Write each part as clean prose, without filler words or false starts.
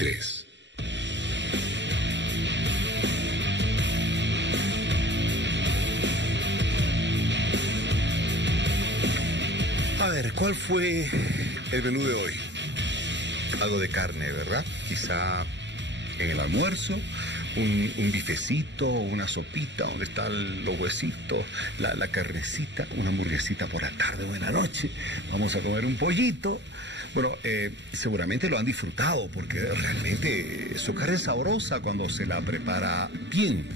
23. A ver, ¿cuál fue el menú de hoy? Algo de carne, ¿verdad? Quizá en el almuerzo, un bifecito, una sopita, donde están los huesitos, la carnecita, una hamburguesita por la tarde o en la noche. Vamos a comer un pollito. Bueno, seguramente lo han disfrutado porque realmente su carne es sabrosa cuando se la prepara bien.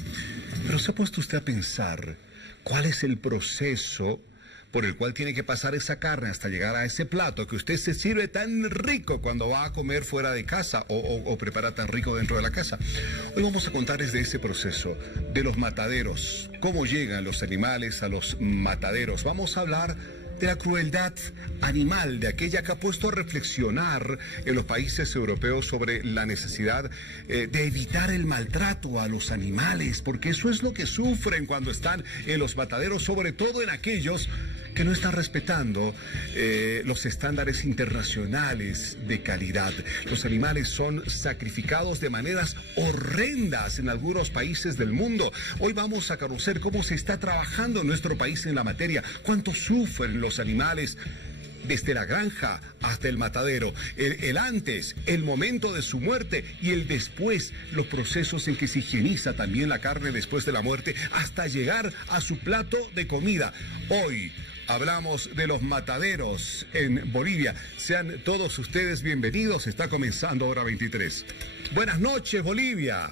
Pero ¿se ha puesto usted a pensar cuál es el proceso por el cual tiene que pasar esa carne hasta llegar a ese plato que usted se sirve tan rico cuando va a comer fuera de casa o prepara tan rico dentro de la casa? Hoy vamos a contarles de ese proceso, de los mataderos, cómo llegan los animales a los mataderos. Vamos a hablar de la crueldad animal, de aquella que ha puesto a reflexionar en los países europeos sobre la necesidad de evitar el maltrato a los animales, porque eso es lo que sufren cuando están en los mataderos, sobre todo en aquellos que no están respetando los estándares internacionales de calidad. Los animales son sacrificados de maneras horrendas en algunos países del mundo. Hoy vamos a conocer cómo se está trabajando en nuestro país en la materia, cuánto sufren los animales desde la granja hasta el matadero, el antes, el momento de su muerte y el después, los procesos en que se higieniza también la carne después de la muerte hasta llegar a su plato de comida. Hoy hablamos de los mataderos en Bolivia. Sean todos ustedes bienvenidos. Está comenzando Hora 23. Buenas noches, Bolivia.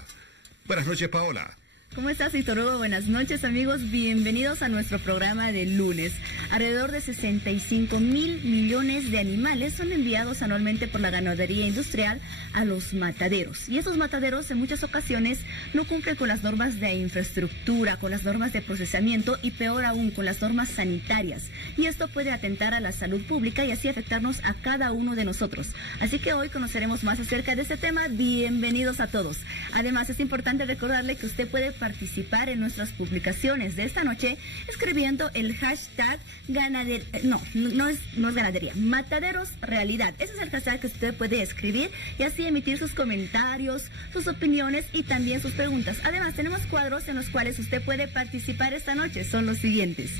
Buenas noches, Paola. ¿Cómo estás, Víctor Hugo? Buenas noches, amigos. Bienvenidos a nuestro programa de lunes. Alrededor de 65 mil millones de animales son enviados anualmente por la ganadería industrial a los mataderos. Y esos mataderos en muchas ocasiones no cumplen con las normas de infraestructura, con las normas de procesamiento y peor aún, con las normas sanitarias. Y esto puede atentar a la salud pública y así afectarnos a cada uno de nosotros. Así que hoy conoceremos más acerca de este tema. Bienvenidos a todos. Además, es importante recordarle que usted puede participar en nuestras publicaciones de esta noche escribiendo el hashtag no es ganadería, Mataderos Realidad. Ese es el hashtag que usted puede escribir y así emitir sus comentarios, sus opiniones y también sus preguntas. Además, tenemos cuadros en los cuales usted puede participar esta noche. Son los siguientes.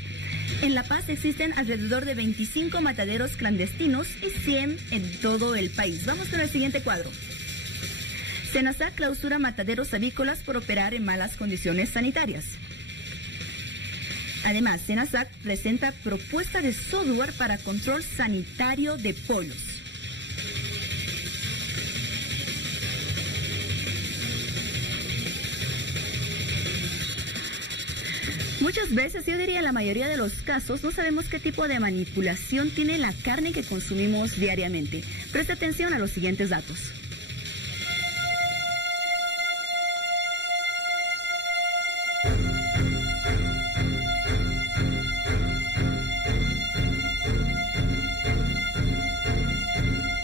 En La Paz existen alrededor de 25 mataderos clandestinos y 100 en todo el país. Vamos con el siguiente cuadro. Senasac clausura mataderos avícolas por operar en malas condiciones sanitarias. Además, Senasac presenta propuesta de software para control sanitario de pollos. Muchas veces, yo diría la mayoría de los casos, no sabemos qué tipo de manipulación tiene la carne que consumimos diariamente. Preste atención a los siguientes datos.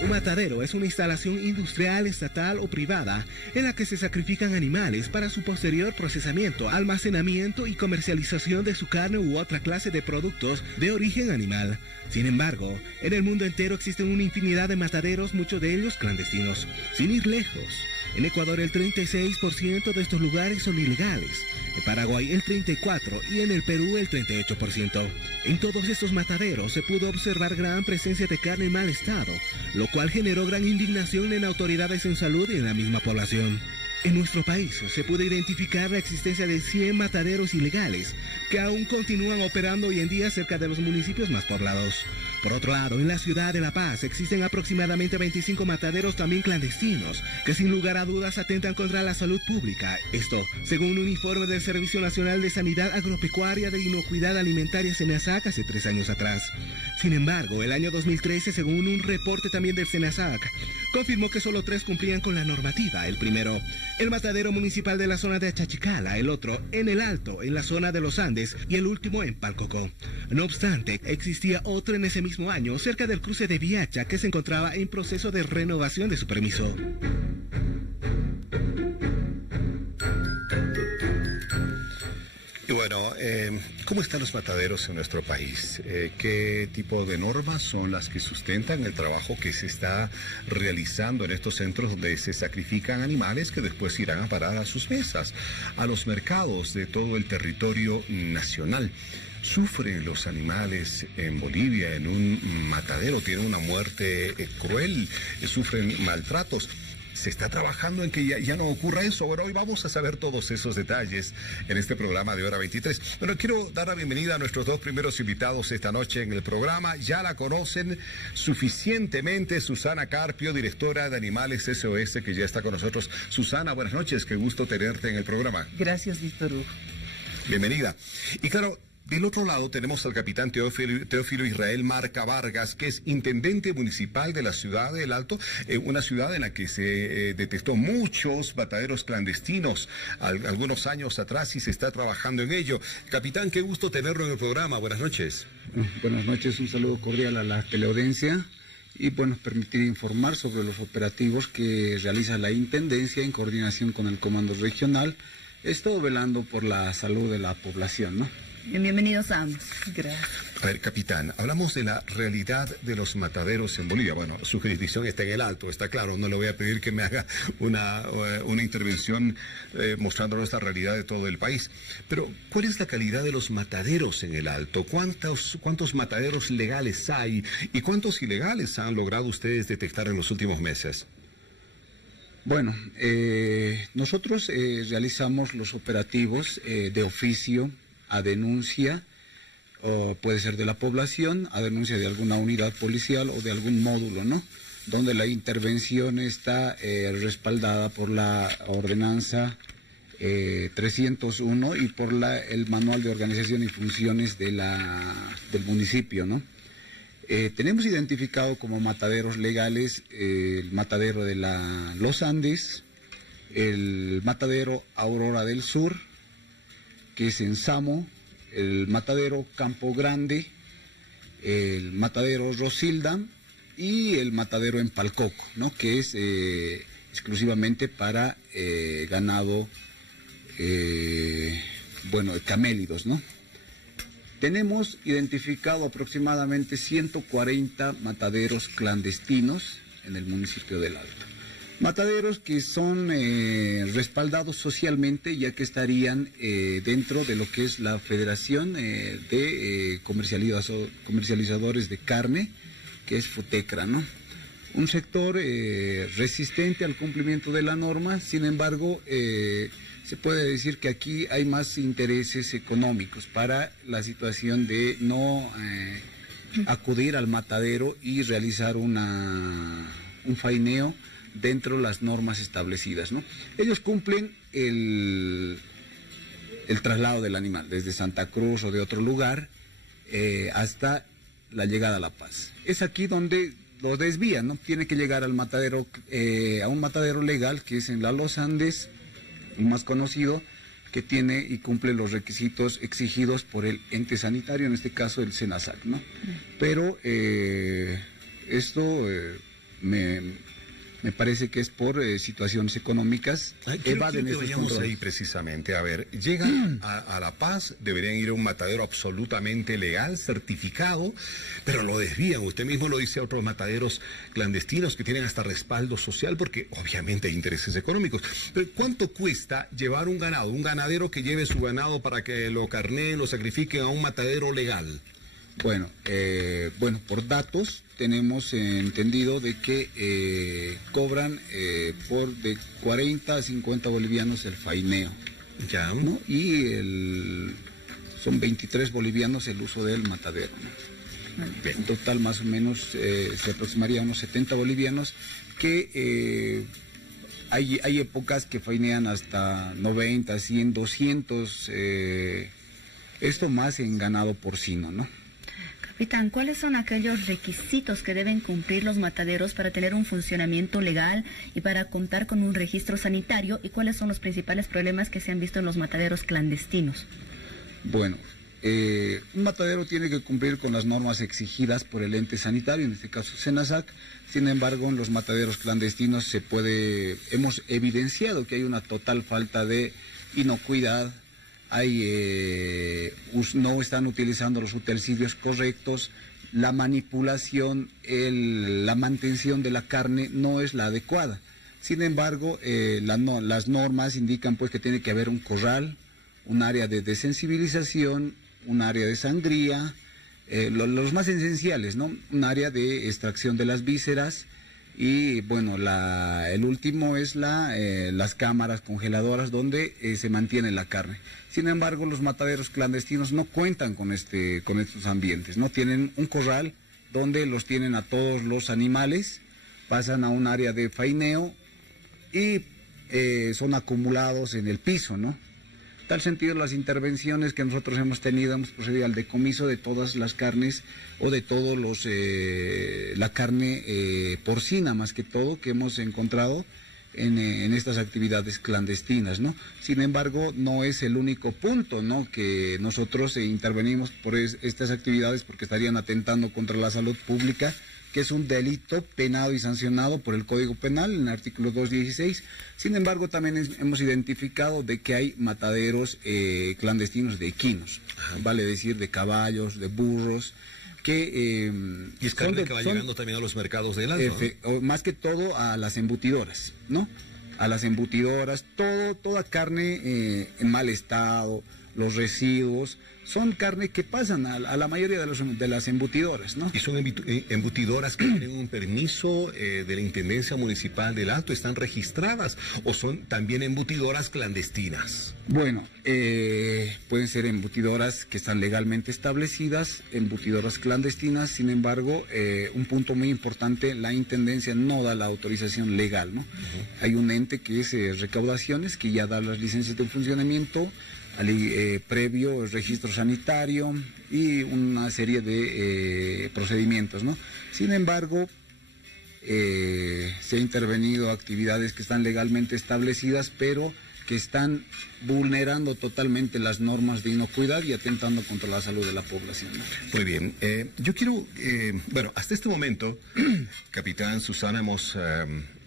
Un matadero es una instalación industrial, estatal o privada en la que se sacrifican animales para su posterior procesamiento, almacenamiento y comercialización de su carne u otra clase de productos de origen animal. Sin embargo, en el mundo entero existen una infinidad de mataderos, muchos de ellos clandestinos. Sin ir lejos, en Ecuador el 36% de estos lugares son ilegales, en Paraguay el 34% y en el Perú el 38%. En todos estos mataderos se pudo observar gran presencia de carne en mal estado, lo cual generó gran indignación en autoridades en salud y en la misma población. En nuestro país se pudo identificar la existencia de 100 mataderos ilegales que aún continúan operando hoy en día cerca de los municipios más poblados. Por otro lado, en la ciudad de La Paz existen aproximadamente 25 mataderos también clandestinos que sin lugar a dudas atentan contra la salud pública. Esto, según un informe del Servicio Nacional de Sanidad Agropecuaria de Inocuidad Alimentaria Senasac hace 3 años atrás. Sin embargo, el año 2013, según un reporte también del Senasac, confirmó que solo 3 cumplían con la normativa. El primero, el matadero municipal de la zona de Achachicala, el otro en El Alto, en la zona de los Andes, y el último en Palcocó. No obstante, existía otro en ese mismo año, cerca del cruce de Viacha, que se encontraba en proceso de renovación de su permiso. Y bueno, ¿cómo están los mataderos en nuestro país? ¿Qué tipo de normas son las que sustentan el trabajo que se está realizando en estos centros donde se sacrifican animales que después irán a parar a sus mesas, a los mercados de todo el territorio nacional? ¿Sufren los animales en Bolivia en un matadero? ¿Tienen una muerte cruel? ¿Sufren maltratos? Se está trabajando en que ya no ocurra eso. Bueno, hoy vamos a saber todos esos detalles en este programa de Hora 23. Bueno, quiero dar la bienvenida a nuestros dos primeros invitados esta noche en el programa. Ya la conocen suficientemente, Susana Carpio, directora de Animales SOS, que ya está con nosotros. Susana, buenas noches, qué gusto tenerte en el programa. Gracias, Víctor Hugo. Bienvenida. Y claro, del otro lado tenemos al capitán Teófilo Israel Marca Vargas, que es intendente municipal de la ciudad del Alto, una ciudad en la que se detectó muchos mataderos clandestinos algunos años atrás y se está trabajando en ello. Capitán, qué gusto tenerlo en el programa. Buenas noches. Buenas noches, un saludo cordial a la teleaudiencia y bueno, permitir informar sobre los operativos que realiza la Intendencia en coordinación con el Comando Regional, esto velando por la salud de la población, ¿no? Bienvenidos a ambos. Gracias. A ver, capitán, hablamos de la realidad de los mataderos en Bolivia. Bueno, su jurisdicción está en el Alto, está claro. No le voy a pedir que me haga una intervención mostrando esta realidad de todo el país. Pero, ¿cuál es la calidad de los mataderos en el Alto? ¿Cuántos mataderos legales hay? ¿Y cuántos ilegales han logrado ustedes detectar en los últimos meses? Bueno, nosotros realizamos los operativos de oficio a denuncia, o puede ser de la población, a denuncia de alguna unidad policial o de algún módulo, ¿no? Donde la intervención está respaldada por la ordenanza 301 y por el manual de organización y funciones del municipio, ¿no? Tenemos identificado como mataderos legales el matadero de Los Andes, el matadero Aurora del Sur, que es en Samo, el matadero Campo Grande, el matadero Rosilda y el matadero en Palcoco, ¿no? Que es exclusivamente para ganado, camélidos, ¿no? Tenemos identificado aproximadamente 140 mataderos clandestinos en el municipio del Alto. Mataderos que son respaldados socialmente, ya que estarían dentro de lo que es la Federación de Comercializadores de Carne, que es FUTECRA, ¿no? Un sector resistente al cumplimiento de la norma, sin embargo, se puede decir que aquí hay más intereses económicos para la situación de no acudir al matadero y realizar un faeneo dentro de las normas establecidas, ¿no? Ellos cumplen el traslado del animal desde Santa Cruz o de otro lugar hasta la llegada a La Paz. Es aquí donde lo desvían, ¿no? Tiene que llegar al matadero, a un matadero legal que es en Los Andes, el más conocido, que tiene y cumple los requisitos exigidos por el ente sanitario, en este caso el SENASAC, ¿no? Pero esto me parece que es por situaciones económicas. Evaden estos controles. Ahí precisamente. A ver, llegan a La Paz, deberían ir a un matadero absolutamente legal, certificado, pero lo desvían. Usted mismo lo dice a otros mataderos clandestinos que tienen hasta respaldo social, porque obviamente hay intereses económicos. Pero ¿cuánto cuesta llevar un ganado, un ganadero que lleve su ganado para que lo carneen, lo sacrifiquen a un matadero legal? Bueno, por datos tenemos entendido de que cobran por de 40 a 50 bolivianos el faeneo, ya, ¿no? Y son 23 bolivianos el uso del matadero, ¿no? En total más o menos se aproximaría a unos 70 bolivianos que hay épocas que faenean hasta 90, 100, 200, esto más en ganado porcino, ¿no? Capitán, ¿cuáles son aquellos requisitos que deben cumplir los mataderos para tener un funcionamiento legal y para contar con un registro sanitario? ¿Y cuáles son los principales problemas que se han visto en los mataderos clandestinos? Bueno, un matadero tiene que cumplir con las normas exigidas por el ente sanitario, en este caso SENASAC. Sin embargo, en los mataderos clandestinos hemos evidenciado que hay una total falta de inocuidad, no están utilizando los utensilios correctos, la manipulación, la mantención de la carne no es la adecuada. Sin embargo, las normas indican pues que tiene que haber un corral, un área de desensibilización, un área de sangría, los más esenciales, ¿no? Un área de extracción de las vísceras y, bueno, el último es las cámaras congeladoras donde se mantiene la carne. Sin embargo, los mataderos clandestinos no cuentan con estos ambientes, no tienen un corral donde los tienen a todos los animales, pasan a un área de faineo y son acumulados en el piso, ¿no? En tal sentido, las intervenciones que nosotros hemos tenido, hemos procedido al decomiso de todas las carnes o de todos la carne porcina, más que todo, que hemos encontrado en estas actividades clandestinas, ¿no? Sin embargo, no es el único punto, ¿no?, que nosotros intervenimos por estas actividades porque estarían atentando contra la salud pública, que es un delito penado y sancionado por el Código Penal en el artículo 216. Sin embargo, también hemos identificado de que hay mataderos clandestinos de equinos, vale decir, de caballos, de burros, que y es carne que va llegando también a los mercados del Alto, ¿no? Más que todo a las embutidoras, ¿no? A las embutidoras, toda carne en mal estado, los residuos, son carne que pasan a la mayoría de las embutidoras, ¿no? ¿Y son embutidoras que tienen un permiso de la Intendencia Municipal del Alto, están registradas, o son también embutidoras clandestinas? Bueno, pueden ser embutidoras que están legalmente establecidas, embutidoras clandestinas. Sin embargo, un punto muy importante, la Intendencia no da la autorización legal, ¿no? Hay un ente que es Recaudaciones, que ya da las licencias de funcionamiento, previo registro sanitario y una serie de procedimientos, ¿no? Sin embargo, se ha intervenido actividades que están legalmente establecidas, pero que están vulnerando totalmente las normas de inocuidad y atentando contra la salud de la población. Muy bien. Yo quiero, bueno, hasta este momento, capitán Susana, hemos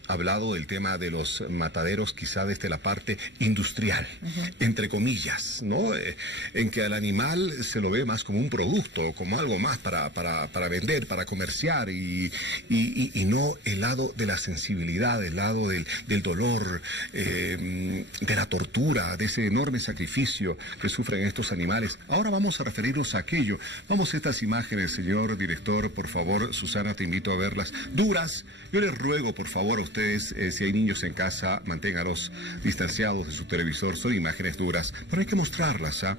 hablado del tema de los mataderos, quizá desde la parte industrial, entre comillas, ¿no? En que al animal se lo ve más como un producto, como algo más para vender, para comerciar, y no el lado de la sensibilidad, el lado del dolor, de la tortura, de ese enorme sacrificio que sufren estos animales. Ahora vamos a referirnos a aquello. Vamos a estas imágenes, señor director, por favor. Susana, te invito a verlas. Duras. Yo les ruego, por favor, a ustedes, si hay niños en casa, manténgalos distanciados de su televisor. Son imágenes duras, pero hay que mostrarlas, ¿ah?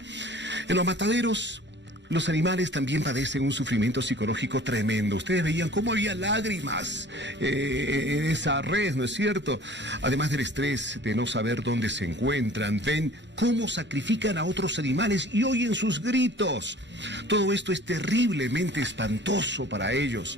En los mataderos, los animales también padecen un sufrimiento psicológico tremendo. Ustedes veían cómo había lágrimas en esa red, ¿no es cierto? Además del estrés de no saber dónde se encuentran, ven cómo sacrifican a otros animales y oyen sus gritos. Todo esto es terriblemente espantoso para ellos.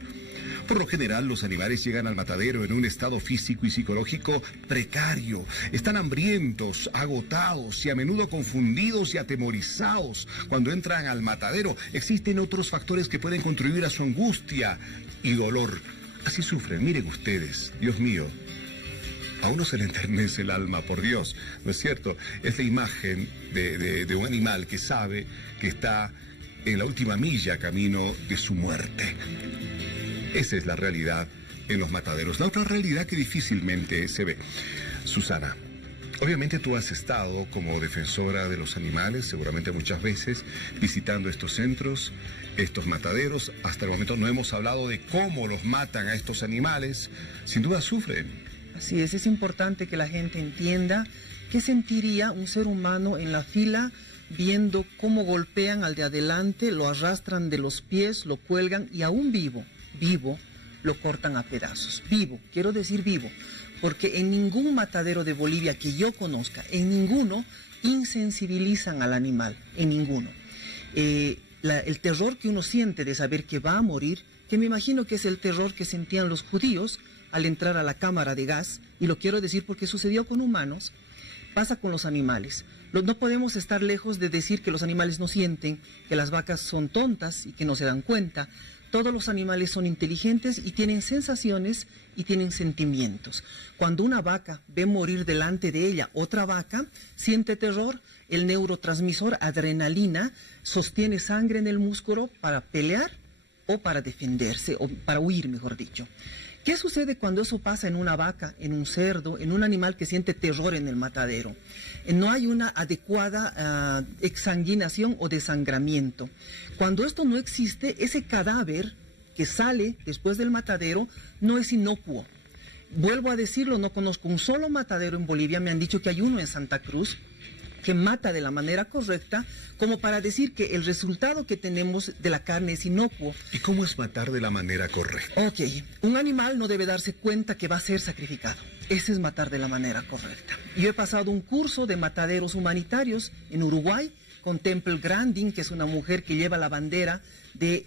Por lo general, los animales llegan al matadero en un estado físico y psicológico precario. Están hambrientos, agotados y a menudo confundidos y atemorizados. Cuando entran al matadero, existen otros factores que pueden contribuir a su angustia y dolor. Así sufren, miren ustedes, Dios mío. A uno se le enternece el alma, por Dios, ¿no es cierto? Es la imagen de un animal que sabe que está en la última milla camino de su muerte. Esa es la realidad en los mataderos. La otra realidad que difícilmente se ve. Susana, obviamente tú has estado como defensora de los animales, seguramente muchas veces, visitando estos centros, estos mataderos. Hasta el momento no hemos hablado de cómo los matan a estos animales. Sin duda sufren. Así es importante que la gente entienda qué sentiría un ser humano en la fila viendo cómo golpean al de adelante, lo arrastran de los pies, lo cuelgan y aún vivo, lo cortan a pedazos. Vivo, quiero decir vivo, porque en ningún matadero de Bolivia que yo conozca, en ninguno, insensibilizan al animal, en ninguno. El terror que uno siente de saber que va a morir, que me imagino que es el terror que sentían los judíos al entrar a la cámara de gas, y lo quiero decir porque sucedió con humanos, pasa con los animales. No podemos estar lejos de decir que los animales no sienten, que las vacas son tontas y que no se dan cuenta. Todos los animales son inteligentes y tienen sensaciones y tienen sentimientos. Cuando una vaca ve morir delante de ella otra vaca, siente terror, el neurotransmisor adrenalina sostiene sangre en el músculo para pelear o para defenderse, o para huir, mejor dicho. ¿Qué sucede cuando eso pasa en una vaca, en un cerdo, en un animal que siente terror en el matadero? No hay una adecuada exsanguinación o desangramiento. Cuando esto no existe, ese cadáver que sale después del matadero no es inocuo. Vuelvo a decirlo, no conozco un solo matadero en Bolivia, me han dicho que hay uno en Santa Cruz, que mata de la manera correcta, como para decir que el resultado que tenemos de la carne es inocuo. ¿Y cómo es matar de la manera correcta? Ok, un animal no debe darse cuenta que va a ser sacrificado. Ese es matar de la manera correcta. Yo he pasado un curso de mataderos humanitarios en Uruguay con Temple Grandin, que es una mujer que lleva la bandera de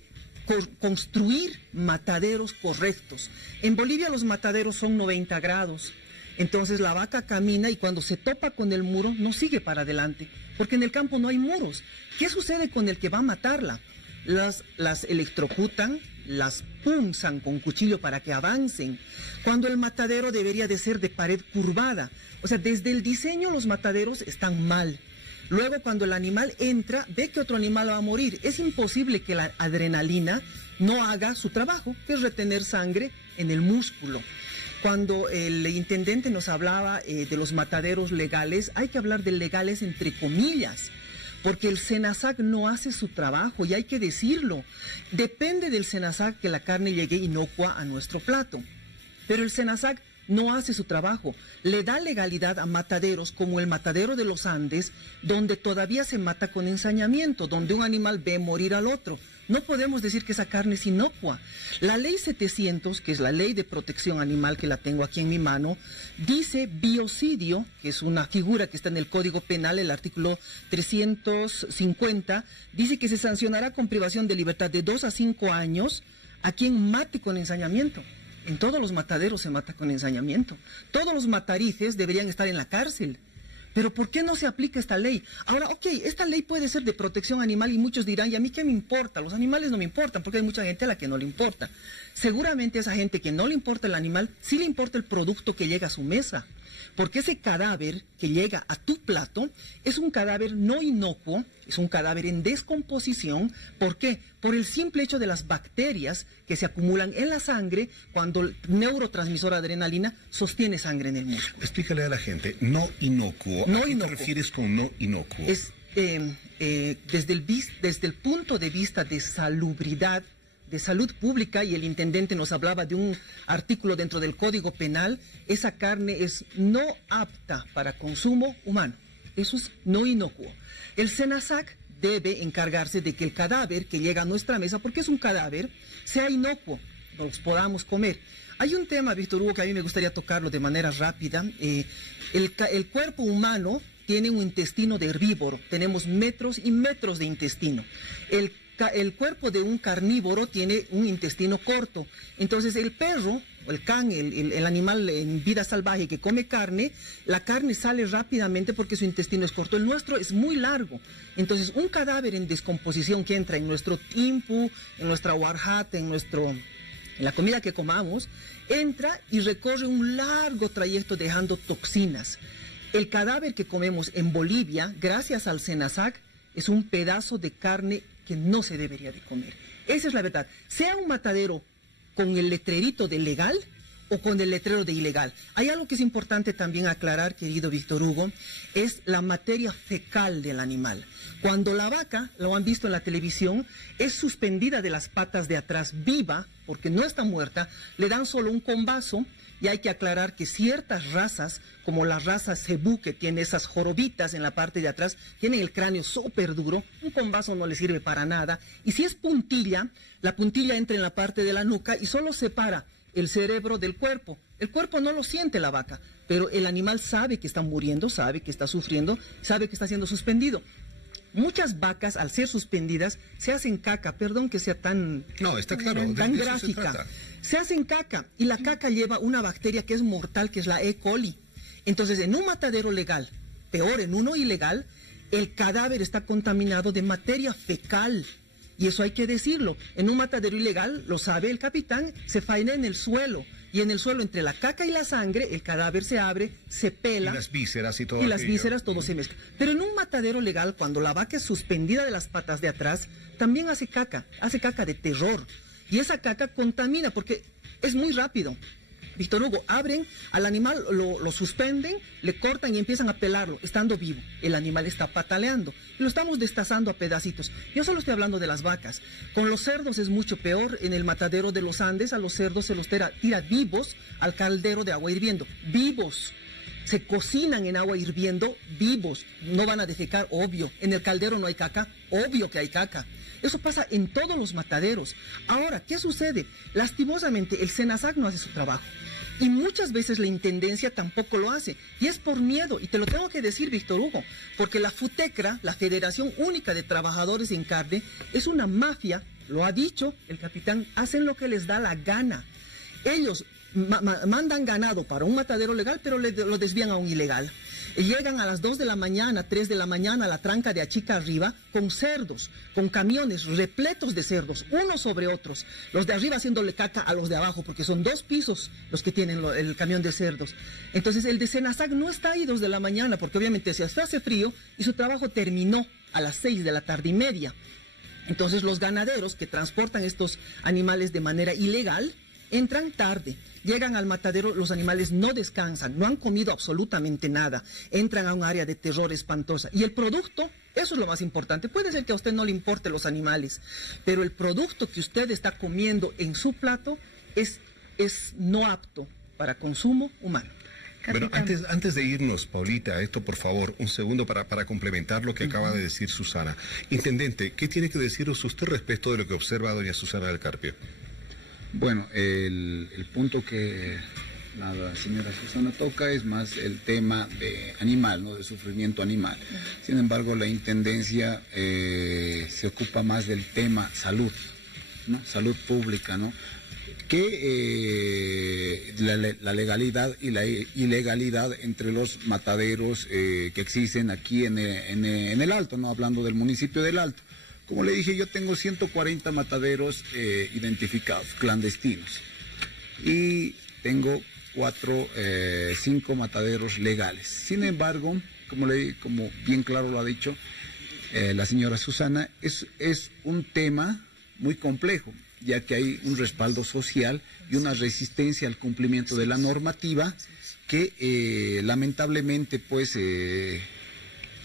construir mataderos correctos. En Bolivia los mataderos son 90 grados. Entonces la vaca camina y cuando se topa con el muro no sigue para adelante, porque en el campo no hay muros. ¿Qué sucede con el que va a matarla? Las electrocutan, las punzan con cuchillo para que avancen, cuando el matadero debería de ser de pared curvada. O sea, desde el diseño los mataderos están mal. Luego cuando el animal entra, ve que otro animal va a morir. Es imposible que la adrenalina no haga su trabajo, que es retener sangre en el músculo. Cuando el intendente nos hablaba de los mataderos legales, hay que hablar de legales entre comillas, porque el SENASAC no hace su trabajo y hay que decirlo. Depende del SENASAC que la carne llegue inocua a nuestro plato, pero el SENASAC no hace su trabajo. Le da legalidad a mataderos como el matadero de los Andes, donde todavía se mata con ensañamiento, donde un animal ve morir al otro. No podemos decir que esa carne es inocua. La ley 700, que es la ley de protección animal, que la tengo aquí en mi mano, dice biocidio, que es una figura que está en el Código Penal, el artículo 350, dice que se sancionará con privación de libertad de 2 a 5 años a quien mate con ensañamiento. En todos los mataderos se mata con ensañamiento. Todos los matarices deberían estar en la cárcel. Pero ¿por qué no se aplica esta ley? Ahora, ok, esta ley puede ser de protección animal y muchos dirán, ¿y a mí qué me importa? Los animales no me importan, porque hay mucha gente a la que no le importa. Seguramente a esa gente que no le importa el animal, sí le importa el producto que llega a su mesa. Porque ese cadáver que llega a tu plato es un cadáver no inocuo, es un cadáver en descomposición. ¿Por qué? Por el simple hecho de las bacterias que se acumulan en la sangre cuando el neurotransmisor adrenalina sostiene sangre en el músculo. Explícale a la gente, no inocuo. No ¿A qué inocuo. te refieres con no inocuo? Es desde el punto de vista de salubridad, de salud pública, y el intendente nos hablaba de un artículo dentro del Código Penal, esa carne es no apta para consumo humano. Eso es no inocuo. El SENASAC debe encargarse de que el cadáver que llega a nuestra mesa, porque es un cadáver, sea inocuo, los podamos comer. Hay un tema, Víctor Hugo, que a mí me gustaría tocarlo de manera rápida. El cuerpo humano tiene un intestino de herbívoro. Tenemos metros y metros de intestino. El cuerpo de un carnívoro tiene un intestino corto. Entonces el perro, o el can, el animal en vida salvaje que come carne, la carne sale rápidamente porque su intestino es corto. El nuestro es muy largo. Entonces un cadáver en descomposición que entra en nuestro timpu, en nuestra warjat, en la comida que comamos, entra y recorre un largo trayecto dejando toxinas. El cadáver que comemos en Bolivia, gracias al SENASAC, es un pedazo de carne que no se debería de comer. Esa es la verdad. Sea un matadero con el letrerito de legal o con el letrero de ilegal. Hay algo que es importante también aclarar, querido Víctor Hugo, es la materia fecal del animal. Cuando la vaca, lo han visto en la televisión, es suspendida de las patas de atrás viva, porque no está muerta, le dan solo un combazo. Y hay que aclarar que ciertas razas, como la raza cebú, que tiene esas jorobitas en la parte de atrás, tienen el cráneo súper duro, un combazo no le sirve para nada. Y si es puntilla, la puntilla entra en la parte de la nuca y solo separa el cerebro del cuerpo. El cuerpo no lo siente la vaca, pero el animal sabe que está muriendo, sabe que está sufriendo, sabe que está siendo suspendido. Muchas vacas, al ser suspendidas, se hacen caca, perdón que sea tan, No, está claro, tan de eso se gráfica. trata. Se hacen caca y la caca lleva una bacteria que es mortal, que es la E. coli. Entonces, en un matadero legal, peor, en uno ilegal, el cadáver está contaminado de materia fecal. Y eso hay que decirlo. En un matadero ilegal, lo sabe el capitán, se faena en el suelo. Y en el suelo, entre la caca y la sangre, el cadáver se abre, se pela. Y las vísceras y todo Y las aquello. vísceras, todo se mezcla. Pero en un matadero legal, cuando la vaca es suspendida de las patas de atrás, también hace caca de terror. Y esa caca contamina porque es muy rápido. Víctor Hugo, abren al animal, lo suspenden, le cortan y empiezan a pelarlo, estando vivo. El animal está pataleando. Y lo estamos destazando a pedacitos. Yo solo estoy hablando de las vacas. Con los cerdos es mucho peor. En el matadero de los Andes, a los cerdos se los tira vivos al caldero de agua hirviendo. Vivos. Se cocinan en agua hirviendo vivos. No van a defecar, obvio. En el caldero no hay caca, obvio que hay caca. Eso pasa en todos los mataderos. Ahora, ¿qué sucede? Lastimosamente, el SENASAC no hace su trabajo. Y muchas veces la Intendencia tampoco lo hace. Y es por miedo. Y te lo tengo que decir, Víctor Hugo. Porque la FUTECRA, la Federación Única de Trabajadores en Carne, es una mafia. Lo ha dicho el capitán. Hacen lo que les da la gana. Ellos mandan ganado para un matadero legal, pero lo desvían a un ilegal. Llegan a las 2 de la mañana, 3 de la mañana a la tranca de Achica arriba con cerdos, con camiones repletos de cerdos, unos sobre otros. Los de arriba haciéndole caca a los de abajo, porque son 2 pisos los que tienen el camión de cerdos. Entonces el de SENASAC no está ahí 2 de la mañana, porque obviamente se hace frío y su trabajo terminó a las 6 de la tarde y media. Entonces los ganaderos que transportan estos animales de manera ilegal entran tarde, llegan al matadero, los animales no descansan, no han comido absolutamente nada, entran a un área de terror espantosa. Y el producto, eso es lo más importante. Puede ser que a usted no le importe los animales, pero el producto que usted está comiendo en su plato es no apto para consumo humano. Bueno, antes de irnos, Paulita, esto por favor, un segundo para complementar lo que acaba de decir Susana. Intendente, ¿qué tiene que decirnos usted respecto de lo que observa doña Susana del Carpio? Bueno, el punto que la señora Susana toca es más el tema de animal, ¿no? De sufrimiento animal. Sin embargo, la Intendencia se ocupa más del tema salud, ¿no? Salud pública, ¿no? Que la legalidad y la ilegalidad entre los mataderos que existen aquí en el Alto, ¿no? Hablando del municipio del Alto. Como le dije, yo tengo 140 mataderos identificados, clandestinos. Y tengo 5 mataderos legales. Sin embargo, como bien claro lo ha dicho la señora Susana, es un tema muy complejo, ya que hay un respaldo social y una resistencia al cumplimiento de la normativa que lamentablemente pues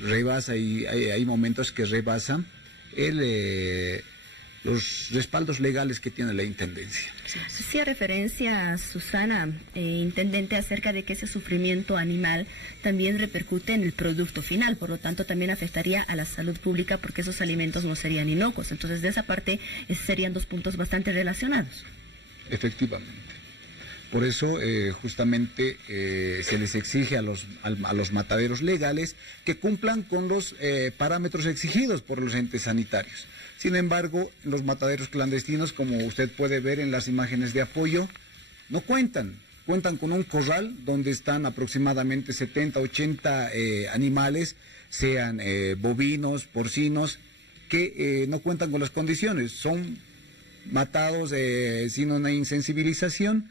rebasa, y hay momentos que rebasan los respaldos legales que tiene la Intendencia. Hacía referencia, Susana, intendente, acerca de que ese sufrimiento animal también repercute en el producto final, por lo tanto también afectaría a la salud pública porque esos alimentos no serían inocuos. Entonces, de esa parte, serían 2 puntos bastante relacionados. Efectivamente. Por eso, justamente, se les exige a los mataderos legales que cumplan con los parámetros exigidos por los entes sanitarios. Sin embargo, los mataderos clandestinos, como usted puede ver en las imágenes de apoyo, no cuentan con un corral donde están aproximadamente 70, 80 animales, sean bovinos, porcinos, que no cuentan con las condiciones. Son matados sin una insensibilización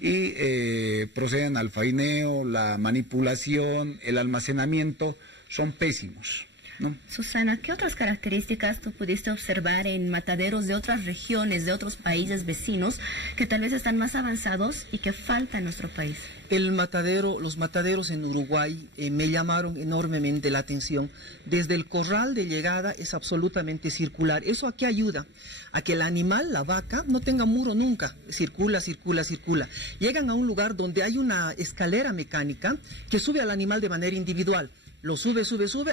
y proceden al faeneo, la manipulación, el almacenamiento, son pésimos, ¿no? Susana, ¿qué otras características tú pudiste observar en mataderos de otras regiones, de otros países vecinos, que tal vez están más avanzados y que falta en nuestro país? Los mataderos en Uruguay me llamaron enormemente la atención. Desde el corral de llegada es absolutamente circular. ¿Eso a qué ayuda? A que el animal, la vaca, no tenga muro nunca. Circula. Llegan a un lugar donde hay una escalera mecánica que sube al animal de manera individual. Lo sube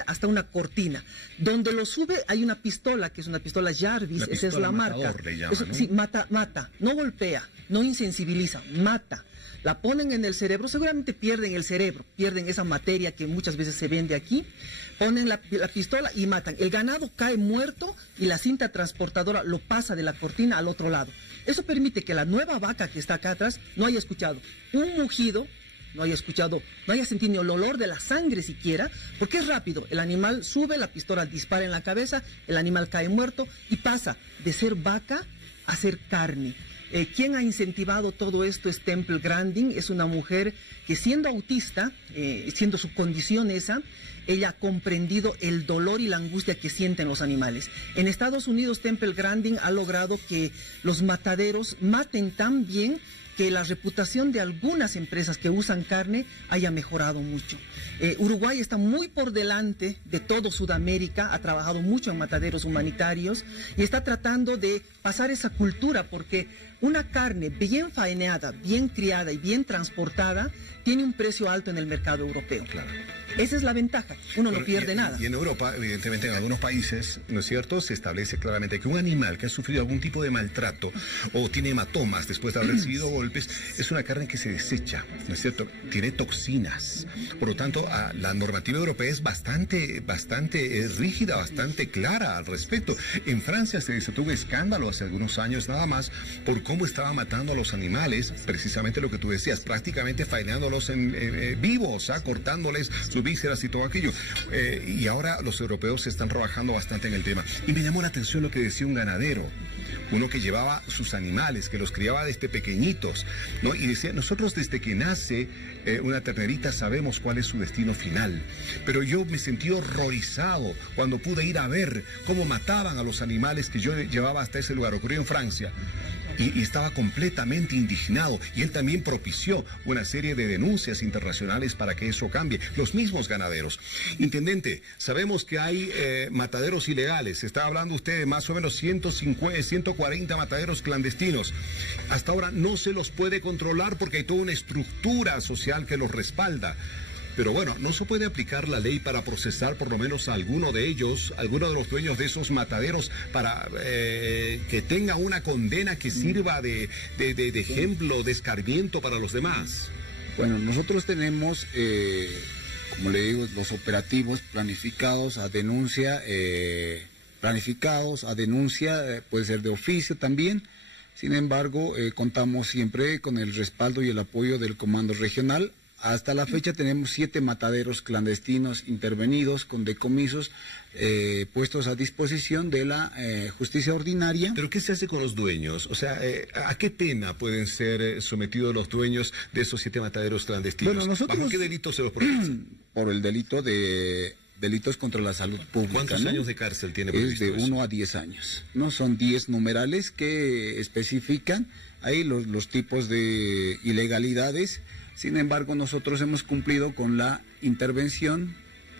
hasta una cortina. Donde lo sube hay una pistola, que es una pistola Jarvis, esa es la marca. Eso, ¿no? Sí, mata, no golpea, no insensibiliza, mata. La ponen en el cerebro, seguramente pierden el cerebro, pierden esa materia que muchas veces se vende aquí, ponen la pistola y matan. El ganado cae muerto y la cinta transportadora lo pasa de la cortina al otro lado. Eso permite que la nueva vaca que está acá atrás no haya escuchado un mugido no haya escuchado, no haya sentido ni el olor de la sangre siquiera, porque es rápido. El animal sube, la pistola dispara en la cabeza, el animal cae muerto y pasa de ser vaca a ser carne. Quien ha incentivado todo esto es Temple Grandin, es una mujer que siendo autista, siendo su condición esa, ella ha comprendido el dolor y la angustia que sienten los animales. En Estados Unidos, Temple Grandin ha logrado que los mataderos maten tan bien que la reputación de algunas empresas que usan carne haya mejorado mucho. Uruguay está muy por delante de todo Sudamérica, ha trabajado mucho en mataderos humanitarios y está tratando de pasar esa cultura, porque una carne bien faeneada, bien criada y bien transportada tiene un precio alto en el mercado europeo. Claro. Esa es la ventaja, uno no pierde nada. Y en Europa, evidentemente, en algunos países, ¿no es cierto?, se establece claramente que un animal que ha sufrido algún tipo de maltrato o tiene hematomas después de haber recibido golpes, es una carne que se desecha, ¿no es cierto?, tiene toxinas. Por lo tanto, la normativa europea es bastante rígida, bastante clara al respecto. En Francia se desató un escándalo hace algunos años nada más por cómo estaba matando a los animales, precisamente lo que tú decías, prácticamente faenándolos vivos, cortándoles sus vísceras y todo aquello. Y ahora los europeos se están trabajando bastante en el tema. Y me llamó la atención lo que decía un ganadero, uno que llevaba sus animales, que los criaba desde pequeñitos, ¿no? Y decía, nosotros desde que nace una ternerita sabemos cuál es su destino final. Pero yo me sentí horrorizado cuando pude ir a ver cómo mataban a los animales que yo llevaba hasta ese lugar. Ocurrió en Francia. Y estaba completamente indignado, y él también propició una serie de denuncias internacionales para que eso cambie. Los mismos ganaderos. Intendente, sabemos que hay mataderos ilegales. Está hablando usted de más o menos 140 mataderos clandestinos. Hasta ahora no se los puede controlar porque hay toda una estructura social que los respalda. Pero bueno, ¿no se puede aplicar la ley para procesar por lo menos a alguno de ellos, alguno de los dueños de esos mataderos, para que tenga una condena que sirva de ejemplo, de escarmiento para los demás? Bueno, nosotros tenemos, como le digo, los operativos planificados a denuncia, puede ser de oficio también. Sin embargo, contamos siempre con el respaldo y el apoyo del Comando Regional. Hasta la fecha tenemos 7 mataderos clandestinos intervenidos con decomisos puestos a disposición de la justicia ordinaria. ¿Pero qué se hace con los dueños? O sea, ¿a qué pena pueden ser sometidos los dueños de esos 7 mataderos clandestinos? Bueno, nosotros, ¿bajo qué delito se los procesa? Por el delito de delitos contra la salud pública. ¿Cuántos años de cárcel tiene previsto? Es de 1 a 10 años. No son 10 numerales que especifican ahí los tipos de ilegalidades. Sin embargo, nosotros hemos cumplido con la intervención,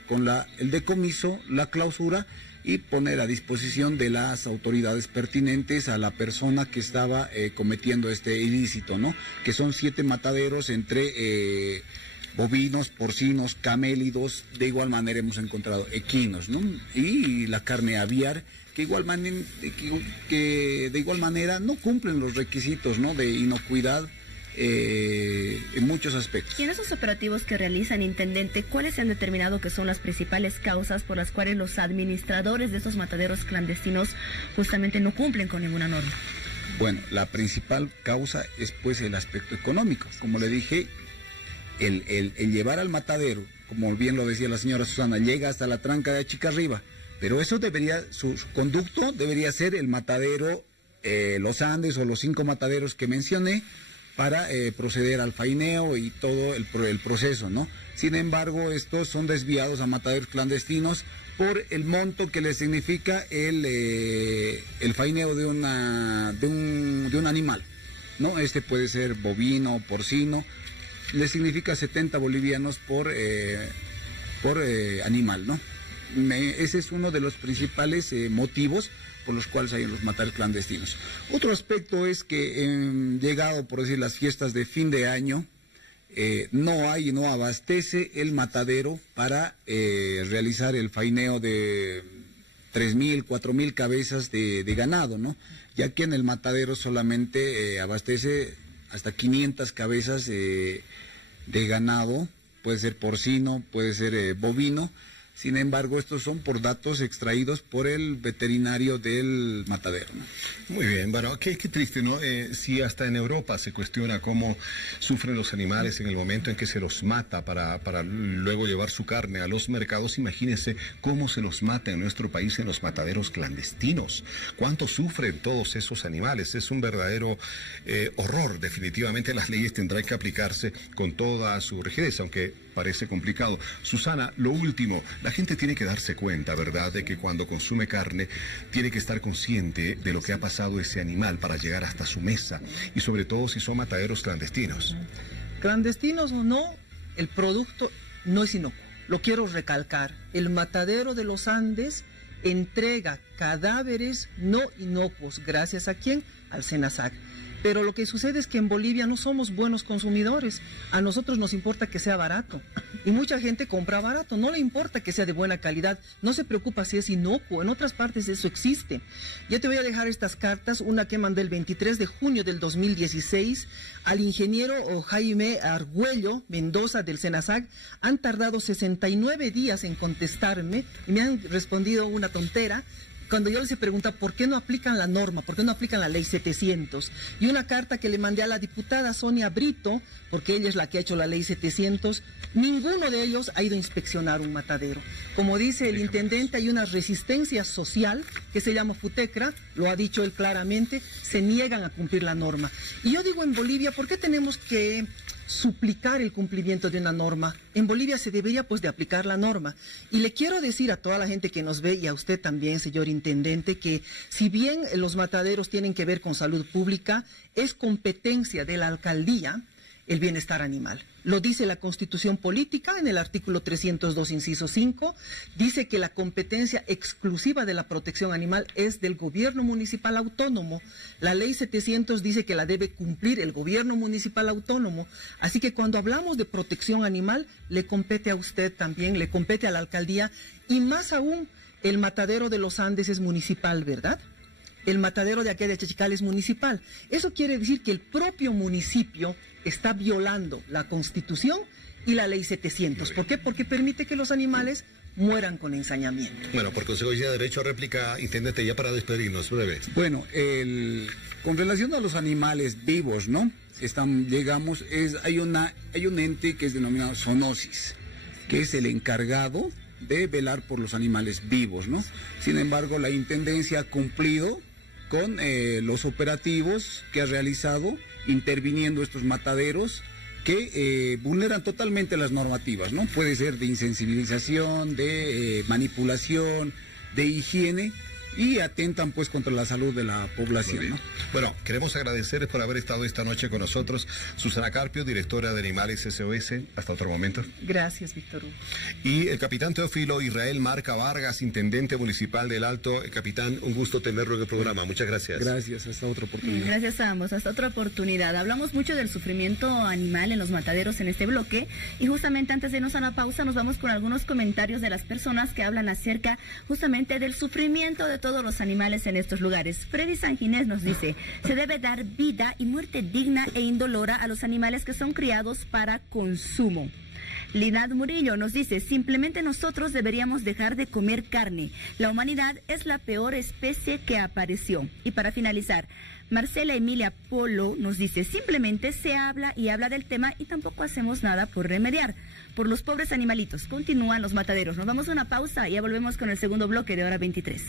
con el decomiso, la clausura y poner a disposición de las autoridades pertinentes a la persona que estaba cometiendo este ilícito, ¿no? Que son 7 mataderos entre bovinos, porcinos, camélidos. De igual manera hemos encontrado equinos, ¿no? Y la carne aviar, que de igual manera no cumplen los requisitos, ¿no?, de inocuidad. En muchos aspectos. Y en esos operativos que realizan, intendente, ¿cuáles se han determinado que son las principales causas por las cuales los administradores de esos mataderos clandestinos justamente no cumplen con ninguna norma? Bueno, la principal causa es pues el aspecto económico. Como le dije, el llevar al matadero, como bien lo decía la señora Susana, llega hasta la tranca de Achicarriba, pero eso su conducto debería ser el matadero Los Andes o los 5 mataderos que mencioné, para proceder al faineo y todo el proceso, ¿no? Sin embargo, estos son desviados a mataderos clandestinos por el monto que les significa el faineo de un animal, ¿no? Este puede ser bovino, porcino, le significa 70 bolivianos por animal, ¿no? Ese es uno de los principales motivos por los cuales hay en los mataderos clandestinos. Otro aspecto es que llegado, por decir, las fiestas de fin de año, no abastece el matadero para realizar el faineo de 3.000, 4.000 cabezas de ganado, ¿no? Ya que en el matadero solamente abastece hasta 500 cabezas de ganado, puede ser porcino, puede ser bovino. Sin embargo, estos son por datos extraídos por el veterinario del matadero, ¿no? Muy bien, bueno, qué triste, ¿no? Si hasta en Europa se cuestiona cómo sufren los animales en el momento en que se los mata para luego llevar su carne a los mercados, imagínense cómo se los mata en nuestro país en los mataderos clandestinos. ¿Cuánto sufren todos esos animales? Es un verdadero horror. Definitivamente las leyes tendrán que aplicarse con toda su rigidez, aunque parece complicado. Susana, lo último, la gente tiene que darse cuenta, ¿verdad?, de que cuando consume carne tiene que estar consciente de lo que ha pasado ese animal para llegar hasta su mesa, y sobre todo si son mataderos clandestinos. Clandestinos o no, el producto no es inocuo. Lo quiero recalcar. El matadero de los Andes entrega cadáveres no inocuos. ¿Gracias a quién? Al SENASAC. Pero lo que sucede es que en Bolivia no somos buenos consumidores. A nosotros nos importa que sea barato. Y mucha gente compra barato. No le importa que sea de buena calidad. No se preocupa si es inocuo. En otras partes eso existe. Yo te voy a dejar estas cartas. Una que mandé el 23 de junio del 2016 al ingeniero Jaime Argüello Mendoza del SENASAC. Han tardado 69 días en contestarme y me han respondido una tontera. Cuando yo les he preguntado por qué no aplican la norma, por qué no aplican la ley 700, y una carta que le mandé a la diputada Sonia Brito, porque ella es la que ha hecho la ley 700, ninguno de ellos ha ido a inspeccionar un matadero. Como dice el intendente, hay una resistencia social que se llama FUTECRA, lo ha dicho él claramente, se niegan a cumplir la norma. Y yo digo, en Bolivia, ¿por qué tenemos que suplicar el cumplimiento de una norma? En Bolivia se debería pues de aplicar la norma. Y le quiero decir a toda la gente que nos ve y a usted también, señor intendente, que si bien los mataderos tienen que ver con salud pública, es competencia de la alcaldía el bienestar animal. Lo dice la Constitución Política en el artículo 302, inciso 5, dice que la competencia exclusiva de la protección animal es del gobierno municipal autónomo. La ley 700 dice que la debe cumplir el gobierno municipal autónomo. Así que cuando hablamos de protección animal, le compete a usted también, le compete a la alcaldía, y más aún, el matadero de los Andes es municipal, ¿verdad? El matadero de aquí de Chachical es municipal. Eso quiere decir que el propio municipio está violando la Constitución y la ley 700. ¿Por qué? Porque permite que los animales mueran con ensañamiento. Bueno, por consecuencia, derecho a réplica, intendente, ya para despedirnos, breve. Bueno, con relación a los animales vivos, ¿no? Hay un ente que es denominado zoonosis, que es el encargado de velar por los animales vivos, ¿no? Sin embargo, la intendencia ha cumplido con los operativos que ha realizado interviniendo estos mataderos que vulneran totalmente las normativas, ¿no? Puede ser de insensibilización, de manipulación, de higiene, y atentan pues contra la salud de la población, ¿no? Bueno, queremos agradecerles por haber estado esta noche con nosotros. Susana Carpio, directora de Animales SOS. Hasta otro momento. Gracias, Víctor Hugo. Y el capitán Teófilo Israel Marca Vargas, intendente municipal del Alto. Capitán, un gusto tenerlo en el programa. Muchas gracias. Gracias, hasta otra oportunidad. Gracias a ambos, hasta otra oportunidad. Hablamos mucho del sufrimiento animal en los mataderos en este bloque, y justamente antes de irnos a la pausa nos vamos con algunos comentarios de las personas que hablan acerca justamente del sufrimiento de todos los animales en estos lugares. Freddy Sanginés nos dice: se debe dar vida y muerte digna e indolora a los animales que son criados para consumo. Linad Murillo nos dice: simplemente nosotros deberíamos dejar de comer carne. La humanidad es la peor especie que apareció. Y para finalizar, Marcela Emilia Polo nos dice: simplemente se habla y habla del tema y tampoco hacemos nada por remediar. Por los pobres animalitos, continúan los mataderos. Nos vamos a una pausa y ya volvemos con el segundo bloque de Hora 23.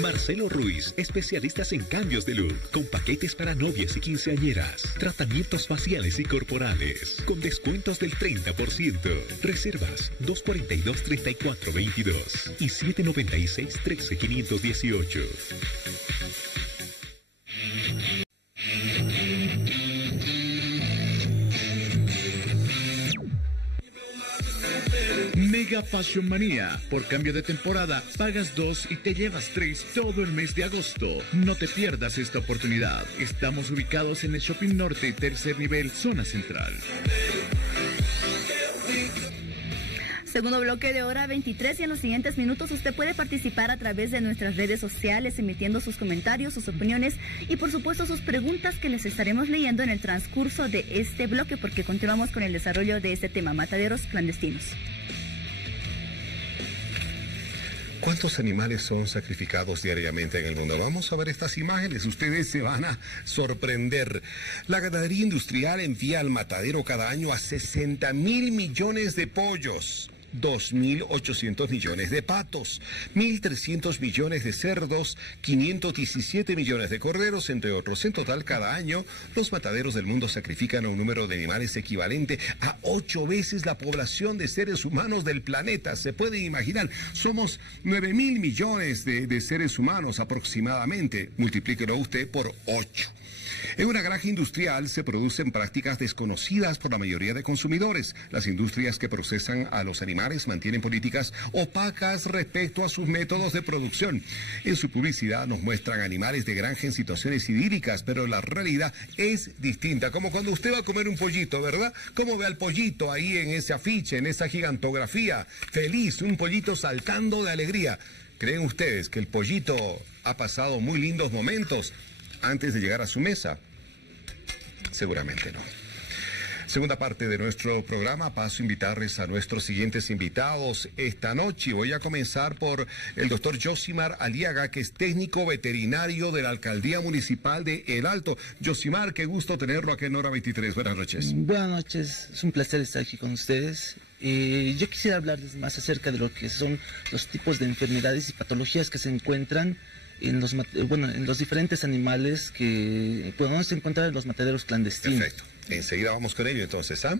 Marcelo Ruiz, especialistas en cambios de look, con paquetes para novias y quinceañeras, tratamientos faciales y corporales, con descuentos del 30%. Reservas 242-3422 y 796-13518. Mega Fashion Manía. Por cambio de temporada, pagas 2 y te llevas 3 todo el mes de agosto. No te pierdas esta oportunidad. Estamos ubicados en el Shopping Norte, tercer nivel, zona central. Segundo bloque de hora 23 y en los siguientes minutos usted puede participar a través de nuestras redes sociales emitiendo sus comentarios, sus opiniones y por supuesto sus preguntas que les estaremos leyendo en el transcurso de este bloque porque continuamos con el desarrollo de este tema, mataderos clandestinos. ¿Cuántos animales son sacrificados diariamente en el mundo? Vamos a ver estas imágenes, ustedes se van a sorprender. La ganadería industrial envía al matadero cada año a 60.000 millones de pollos, 2.800 millones de patos, 1.300 millones de cerdos, 517 millones de corderos, entre otros. En total, cada año, los mataderos del mundo sacrifican a un número de animales equivalente a 8 veces la población de seres humanos del planeta. Se pueden imaginar, somos 9.000 millones de seres humanos aproximadamente. Multiplíquelo usted por 8. En una granja industrial se producen prácticas desconocidas por la mayoría de consumidores. Las industrias que procesan a los animales mantienen políticas opacas respecto a sus métodos de producción. En su publicidad nos muestran animales de granja en situaciones idílicas, pero la realidad es distinta. Como cuando usted va a comer un pollito, ¿verdad? ¿Cómo ve al pollito ahí en ese afiche, en esa gigantografía? Feliz, un pollito saltando de alegría. ¿Creen ustedes que el pollito ha pasado muy lindos momentos antes de llegar a su mesa? Seguramente no. Segunda parte de nuestro programa, paso a invitarles a nuestros siguientes invitados esta noche. Voy a comenzar por el doctor Yosimar Aliaga, que es técnico veterinario de la Alcaldía Municipal de El Alto. Yosimar, qué gusto tenerlo aquí en Hora 23. Buenas noches. Buenas noches, es un placer estar aquí con ustedes. Yo quisiera hablarles más acerca de lo que son los tipos de enfermedades y patologías que se encuentran en los diferentes animales que podemos encontrar en los mataderos clandestinos. Perfecto. Enseguida vamos con ello entonces, ¿ah?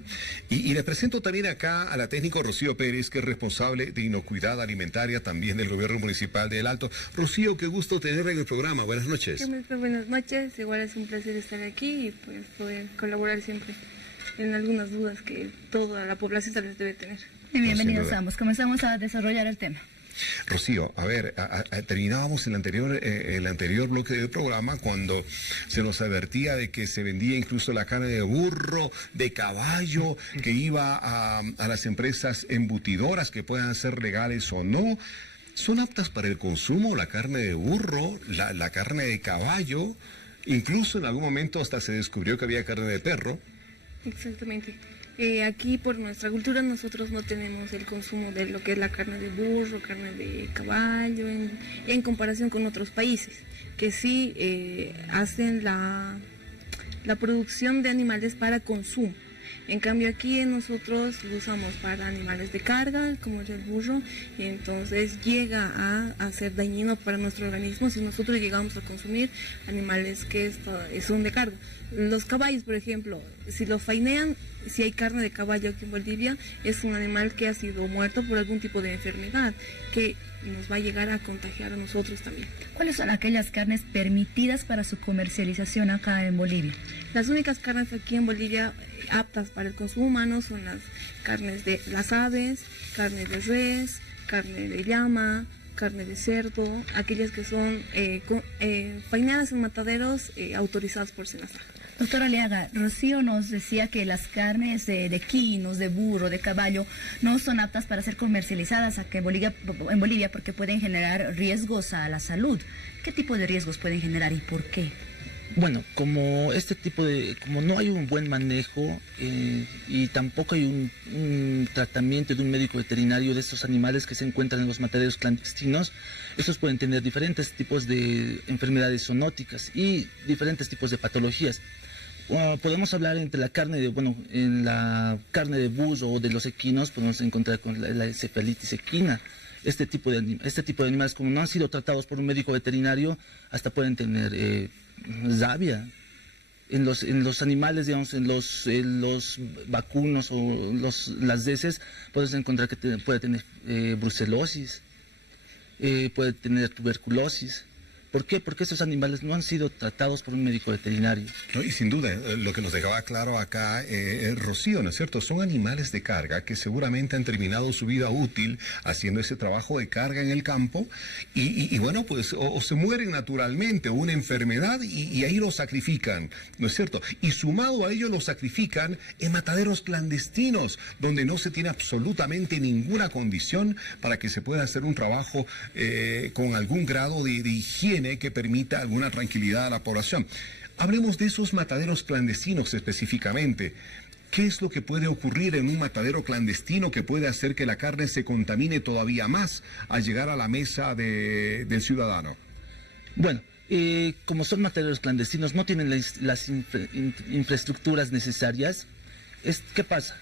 Y les presento también acá a la técnico Rocío Pérez, que es responsable de inocuidad alimentaria también del gobierno municipal de El Alto. Rocío, qué gusto tenerla en el programa. Buenas noches. Buenas noches, igual es un placer estar aquí y pues poder colaborar siempre en algunas dudas que toda la población tal vez debe tener. Y bienvenidos a ambos. Comenzamos a desarrollar el tema. Rocío, a ver, terminábamos el anterior bloque del programa cuando se nos advertía de que se vendía incluso la carne de burro, de caballo, que iba a las empresas embutidoras que puedan ser legales o no. ¿Son aptas para el consumo la carne de burro, la carne de caballo? Incluso en algún momento hasta se descubrió que había carne de perro. Exactamente. Aquí por nuestra cultura nosotros no tenemos el consumo de lo que es la carne de burro, carne de caballo, en comparación con otros países, que sí hacen la producción de animales para consumo. En cambio aquí nosotros lo usamos para animales de carga, como es el burro, y entonces llega a ser dañino para nuestro organismo si nosotros llegamos a consumir animales que son de carga. Los caballos, por ejemplo, si los fainean, si hay carne de caballo aquí en Bolivia, es un animal que ha sido muerto por algún tipo de enfermedad que nos va a llegar a contagiar a nosotros también. ¿Cuáles son aquellas carnes permitidas para su comercialización acá en Bolivia? Las únicas carnes aquí en Bolivia aptas para el consumo humano son las carnes de las aves, carne de res, carne de llama, carne de cerdo, aquellas que son faineadas en mataderos autorizados por SENASA. Doctora Aliaga, Rocío nos decía que las carnes de quinos, de burro, de caballo, no son aptas para ser comercializadas aquí en Bolivia porque pueden generar riesgos a la salud. ¿Qué tipo de riesgos pueden generar y por qué? Bueno, como no hay un buen manejo y tampoco hay un tratamiento de un médico veterinario de estos animales que se encuentran en los mataderos clandestinos, estos pueden tener diferentes tipos de enfermedades zoonóticas y diferentes tipos de patologías. Podemos hablar en la carne de burro o de los equinos, podemos encontrar con la encefalitis equina. Este tipo de animales, como no han sido tratados por un médico veterinario, hasta pueden tener rabia. En los animales, digamos, en los vacunos o las reses, puedes encontrar que puede tener brucelosis, puede tener tuberculosis. ¿Por qué? Porque esos animales no han sido tratados por un médico veterinario. No, y sin duda, lo que nos dejaba claro acá, Rocío, ¿no es cierto? Son animales de carga que seguramente han terminado su vida útil haciendo ese trabajo de carga en el campo y bueno, pues o se mueren naturalmente o una enfermedad y ahí los sacrifican, ¿no es cierto? Y sumado a ello los sacrifican en mataderos clandestinos, donde no se tiene absolutamente ninguna condición para que se pueda hacer un trabajo con algún grado de higiene que permita alguna tranquilidad a la población. Hablemos de esos mataderos clandestinos específicamente. ¿Qué es lo que puede ocurrir en un matadero clandestino que puede hacer que la carne se contamine todavía más al llegar a la mesa del ciudadano? Bueno, como son mataderos clandestinos, no tienen las infraestructuras necesarias. ¿Qué pasa?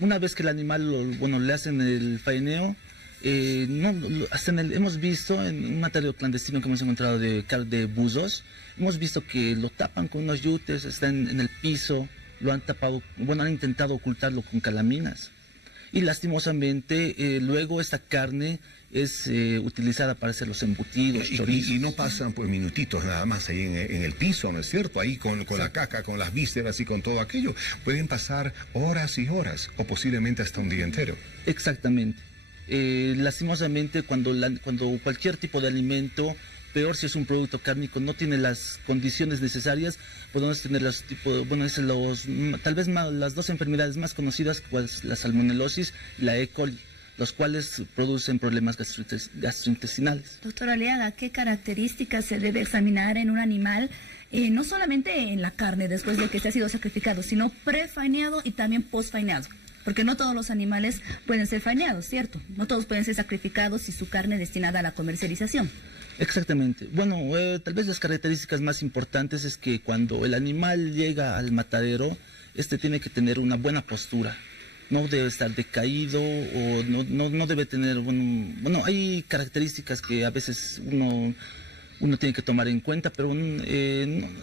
Una vez que el animal, le hacen el faeneo, hemos visto en un matadero clandestino que hemos encontrado de buzos, hemos visto que lo tapan con unos yutes, está en el piso, lo han tapado, han intentado ocultarlo con calaminas. Y lastimosamente, luego esta carne es utilizada para hacer los embutidos, chorizos. Y no pasan pues minutitos nada más ahí en el piso, ¿no es cierto? Ahí con la caca, con las vísceras y con todo aquello. Pueden pasar horas y horas, o posiblemente hasta un día entero. Exactamente. Lastimosamente, cuando cualquier tipo de alimento, peor si es un producto cárnico, no tiene las condiciones necesarias, podemos tener tal vez las dos enfermedades más conocidas, pues la salmonelosis y la E. coli, los cuales producen problemas gastrointestinales. Doctora Aliaga, ¿qué características se debe examinar en un animal? No solamente en la carne después de que se ha sido sacrificado, sino pre-faeneado y también post-faeneado. Porque no todos los animales pueden ser faeneados, ¿cierto? No todos pueden ser sacrificados y su carne destinada a la comercialización. Exactamente. Bueno, tal vez las características más importantes es que cuando el animal llega al matadero, tiene que tener una buena postura. No debe estar decaído o no debe tener... hay características que a veces uno tiene que tomar en cuenta, pero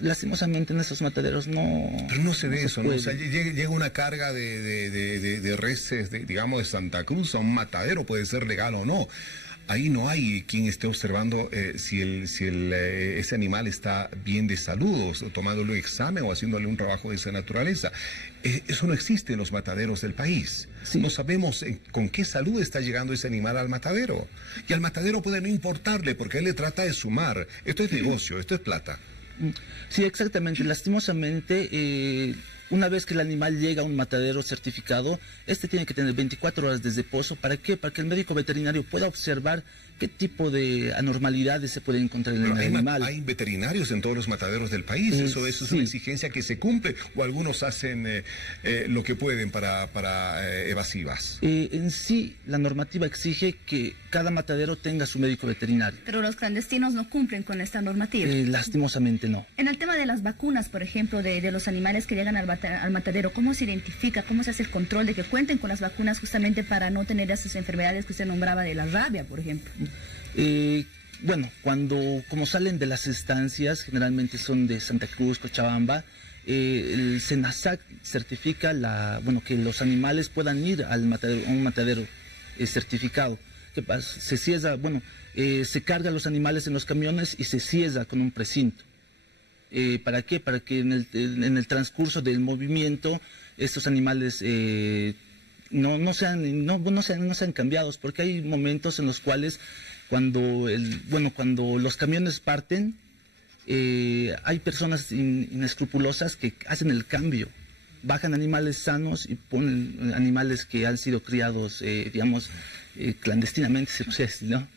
lastimosamente en estos mataderos no... Pero no se ve eso, ¿no? O sea, llega una carga de reses, digamos, de Santa Cruz a un matadero, puede ser legal o no. Ahí no hay quien esté observando si ese animal está bien de salud, o tomándole un examen o haciéndole un trabajo de esa naturaleza. Eso no existe en los mataderos del país. Sí. No sabemos con qué salud está llegando ese animal al matadero. Y al matadero puede no importarle, porque él le trata de sumar. Esto es negocio, esto es plata. Sí, exactamente. Lastimosamente, una vez que el animal llega a un matadero certificado, tiene que tener 24 horas desde pozo. ¿Para qué? Para que el médico veterinario pueda observar qué tipo de anormalidades se pueden encontrar en el animal. Hay veterinarios en todos los mataderos del país. Eso es una exigencia que se cumple, o algunos hacen lo que pueden para evasivas. En sí, la normativa exige que cada matadero tenga su médico veterinario. Pero los clandestinos no cumplen con esta normativa. Lastimosamente no. En el tema de las vacunas, por ejemplo, de los animales que llegan al matadero, ¿cómo se identifica, cómo se hace el control de que cuenten con las vacunas justamente para no tener esas enfermedades que usted nombraba de la rabia, por ejemplo? Como salen de las estancias, generalmente son de Santa Cruz, Cochabamba, el SENASAC certifica que los animales puedan ir a un matadero certificado. ¿Qué pasa? Se cieza, se cargan los animales en los camiones y se cieza con un precinto. ¿Para qué? Para que en el transcurso del movimiento estos animales no sean cambiados, porque hay momentos en los cuales cuando los camiones parten, hay personas inescrupulosas que hacen el cambio, bajan animales sanos y ponen animales que han sido criados, clandestinamente, se puede decir, ¿no?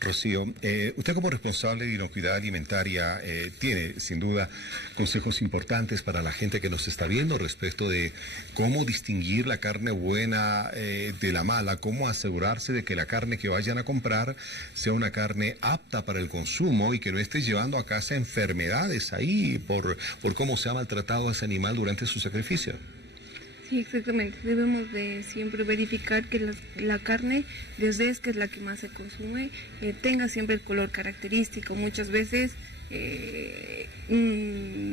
Rocío, usted como responsable de inocuidad alimentaria tiene sin duda consejos importantes para la gente que nos está viendo respecto de cómo distinguir la carne buena de la mala, cómo asegurarse de que la carne que vayan a comprar sea una carne apta para el consumo y que no esté llevando a casa enfermedades ahí por cómo se ha maltratado a ese animal durante su sacrificio. Sí, exactamente. Debemos de siempre verificar que la carne de res, que es la que más se consume, tenga siempre el color característico. Muchas veces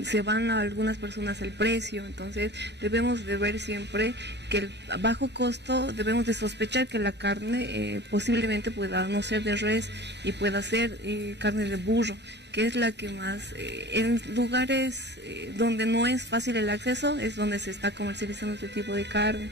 se van a algunas personas el precio. Entonces debemos de ver siempre que a bajo costo debemos de sospechar que la carne posiblemente pueda no ser de res y pueda ser carne de burro, que es la que más en lugares donde no es fácil el acceso es donde se está comercializando este tipo de carne.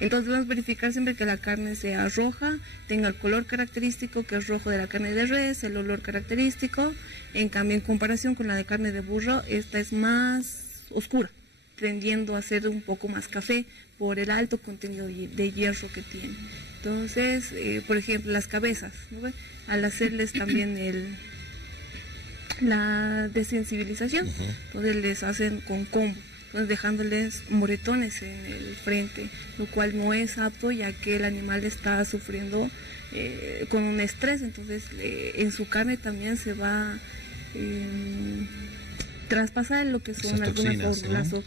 Entonces debemos verificar siempre que la carne sea roja, tenga el color característico que es rojo de la carne de res, el olor característico. En cambio, en comparación con la de carne de burro, esta es más oscura, tendiendo a ser un poco más café por el alto contenido de hierro que tiene. Entonces, por ejemplo, las cabezas, ¿no? Al hacerles también la desensibilización, entonces les hacen con combo. Entonces dejándoles moretones en el frente, lo cual no es apto ya que el animal está sufriendo con un estrés, entonces en su carne también se va traspasar lo que son las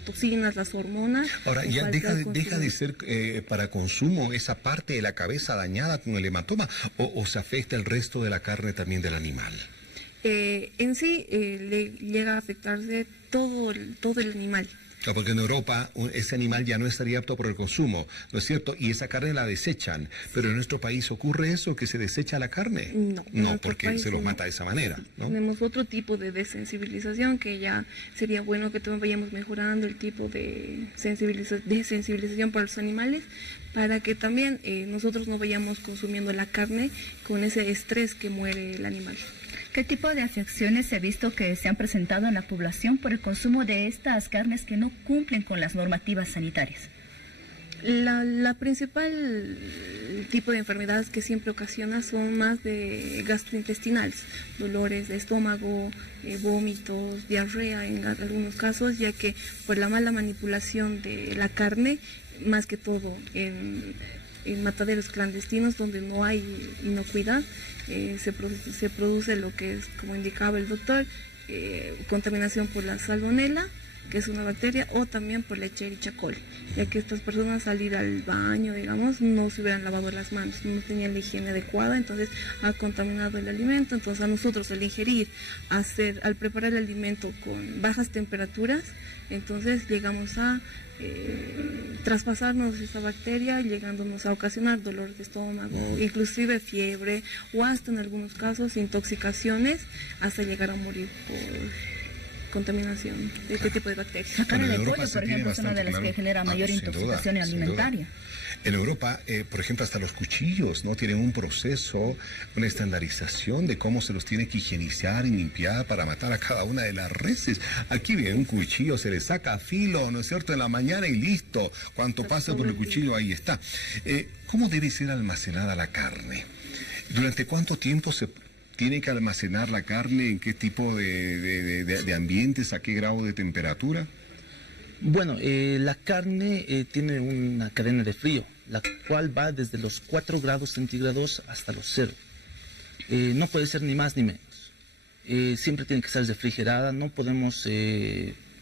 toxinas, las hormonas. Ahora, ya deja de ser para consumo esa parte de la cabeza dañada con el hematoma, o se afecta el resto de la carne también del animal. En sí le llega a afectarse todo el animal. Claro, porque en Europa ese animal ya no estaría apto por el consumo, ¿no es cierto? Y esa carne la desechan. Pero en nuestro país ocurre eso, que se desecha la carne. No, porque se los mata de esa manera, ¿no? Tenemos otro tipo de desensibilización que ya sería bueno que también vayamos mejorando el tipo de sensibilización para los animales, para que también nosotros no vayamos consumiendo la carne con ese estrés que muere el animal. ¿Qué tipo de afecciones se ha visto que se han presentado en la población por el consumo de estas carnes que no cumplen con las normativas sanitarias? La principal tipo de enfermedades que siempre ocasiona son más de gastrointestinales, dolores de estómago, vómitos, diarrea en algunos casos, ya que por la mala manipulación de la carne, más que todo en mataderos clandestinos donde no hay inocuidad, se produce lo que es, como indicaba el doctor, contaminación por la salmonela, que es una bacteria, o también por la Escherichia coli, ya que estas personas al ir al baño, digamos, no se hubieran lavado las manos, no tenían la higiene adecuada, entonces ha contaminado el alimento. Entonces a nosotros al ingerir, al preparar el alimento con bajas temperaturas, entonces llegamos a traspasarnos esa bacteria, llegándonos a ocasionar dolor de estómago, inclusive fiebre, o hasta en algunos casos intoxicaciones, hasta llegar a morir por contaminación de este tipo de bacterias. La carne de pollo, por ejemplo, es una de las que genera mayor intoxicación alimentaria. En Europa, por ejemplo, hasta los cuchillos, ¿no? Tienen un proceso, una estandarización de cómo se los tiene que higienizar y limpiar para matar a cada una de las reses. Aquí viene un cuchillo, se le saca filo, ¿no es cierto?, en la mañana y listo. Cuanto pasa por el cuchillo, ahí está. ¿Cómo debe ser almacenada la carne? ¿Durante cuánto tiempo se tiene que almacenar la carne? ¿En qué tipo de ambientes? ¿A qué grado de temperatura? Bueno, la carne tiene una cadena de frío, la cual va desde los 4 grados centígrados hasta los 0. No puede ser ni más ni menos. Siempre tiene que estar refrigerada, no podemos